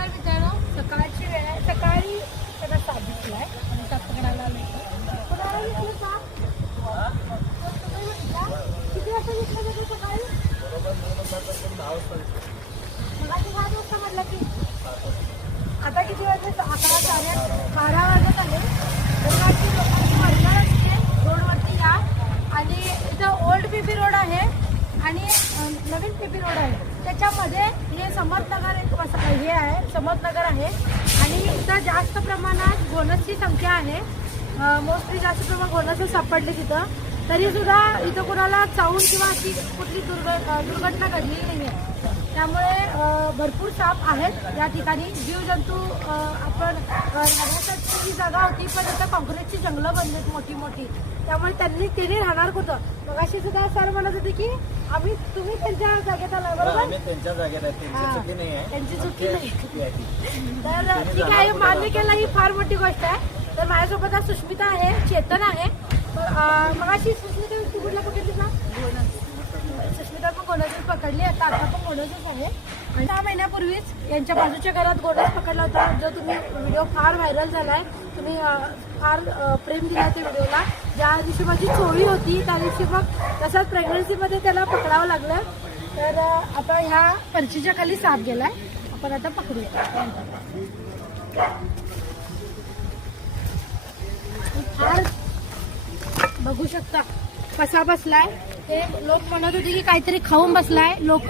नमस्कार मित्रांनो, सकाळची वेळ आहे. सकाळी त्याला साप दिसलाय आणि साप पकडायला आलो. कुणाला दिसलं साप? तुम्ही बघितला? किती वाजता दिसलं त्याचं सकाळी? मगाशी 7 वाजता म्हटलं की आता किती वाजले? 11 वाजत आले. दरवारची लोकांची वर्दळ असते. रोडवरती या आणि इथं ओल्ड पीपी रोड आहे आणि नवीन पीपी रोड आहे. त्याच्यामध्ये हे समर्थनगर एक हे आहे, समर्थनगर आहे आणि इथं जास्त प्रमाणात घोणसची संख्या आहे. मोस्टली जास्त प्रमाणात घोणस सापडली तिथं. तरी सुद्धा इथं कोणाला चावून किंवा अशी कुठली दुर्घटना घडलेली नाही आहे. त्यामुळे भरपूर साप आहेत या ठिकाणी. जीवजंतू आपण राहण्यासाठी ही जागा होती, पण इथं काँक्रीटची जंगलं बनलीत मोठी मोठी. त्यामुळे तिने राहणार होतं. मग अशी सुद्धा सर म्हणत होते की तुम्ही त्यांच्या जागेत आला, बरोबर? त्यांच्या जागेत आहे, त्यांची चुकी नाही आहे, त्यांची चुकी नाही. तर ठीक आहे, मान्य केलं, ही फार मोठी गोष्ट आहे. तर माझ्यासोबत आज सुष्मिता आहे, चेतन आहे. मग अशी सुष्मिता तू कुठला पकडलीस ना? सुष्मिता पण गोनसच पकडली. आता पण गोनसच आहे. आणि 6 महिन्यापूर्वीच यांच्या बाजूच्या घरात गोनस पकडला होता. जो तुम्ही व्हिडिओ फार व्हायरल झालाय. तुम्ही फार प्रेम दिला त्या व्हिडिओला. ज्या दिवशी माझी चोळी होती त्या दिवशी मग तसंच प्रेग्नन्सीमध्ये त्याला पकडावं लागलं. तर आता ह्या फरशीच्या खाली साप गेलाय. आपण आता पकडूया. फार बघू शकता कसा बसलाय. हे लोक म्हणत होते की काहीतरी खाऊन बसलाय. लोक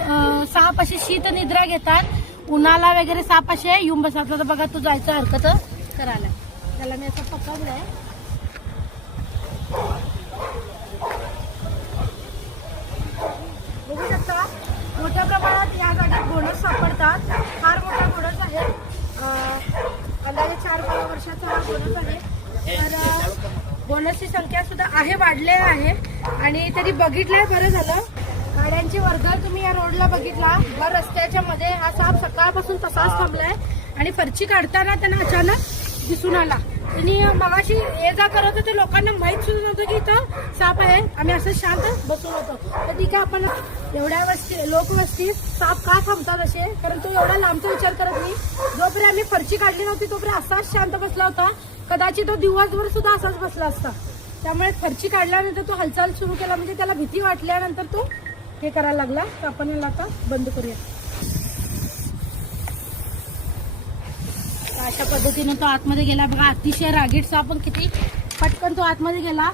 साप अशी शीत निद्रा घेतात, उन्हाला वगैरे साप असे येऊन बसतात. तर बघा, तू जायचं हरकत करायला. त्याला मी असं पकडलंय. बघू शकता मोठ्या प्रमाणात या जागेत घोणस सापडतात. फार मोठा घोणस आहे. अंदाजे 4-5 वर्षाचा हा घोणस आहे. तर घोणसची संख्या सुद्धा आहे, वाढलेली आहे. आणि तरी बघितलंय, बरं झालं. गाड्यांची वर्दळ तुम्ही या रोडला बघितला. भर रस्त्याच्या मध्ये हा साप सकाळपासून तसाच थांबलाय आणि फरची काढताना त्यांना अचानक दिसून आला. त्यांनी मगाशी ये जा करत होते. लोकांना माहीत सुद्धा नव्हतं की इथं साप आहे. आम्ही असं शांत बसून होतो. तर ठीक आहे, आपण एवढ्या लोकवस्तीत साप का थांबतात असे, कारण तो एवढा लांबचा विचार करत नाही. जोपर्यंत आम्ही फरची काढली नव्हती तोपर्यंत असाच शांत बसला होता. कदाचित तो दिवसभर सुद्धा असाच बसला असता. त्यामुळे फरची काढल्यानंतर तो हालचाल सुरू केला, म्हणजे त्याला भीती वाटल्यानंतर तो हे करायला लागला. तर आपण याला आता बंद करूया. अशा पद्धतीने तो आतमध्ये गेला. बघा, अतिशय रागीट साप, पण किती पटकन तो आतमध्ये गेला.